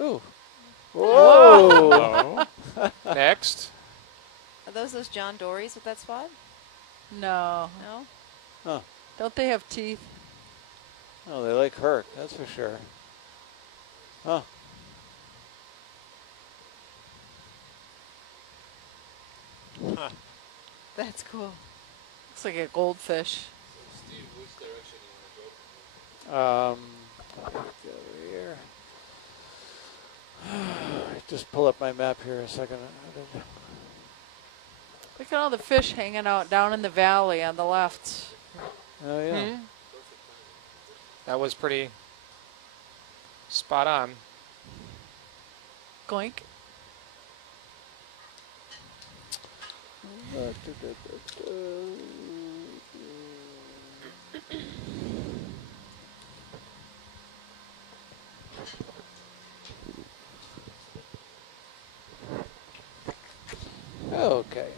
Ooh. Whoa. No. Next. Are those John Dory's with that spot? No. No? Huh. Don't they have teeth? Oh, they like Herc, that's for sure. Huh. Huh. That's cool. Looks like a goldfish. Steve, which direction you want to go? Over here. Just pull up my map here a second. Look at all the fish hanging out down in the valley on the left. Oh, yeah. Hmm? That was pretty spot on. Goink. Okay.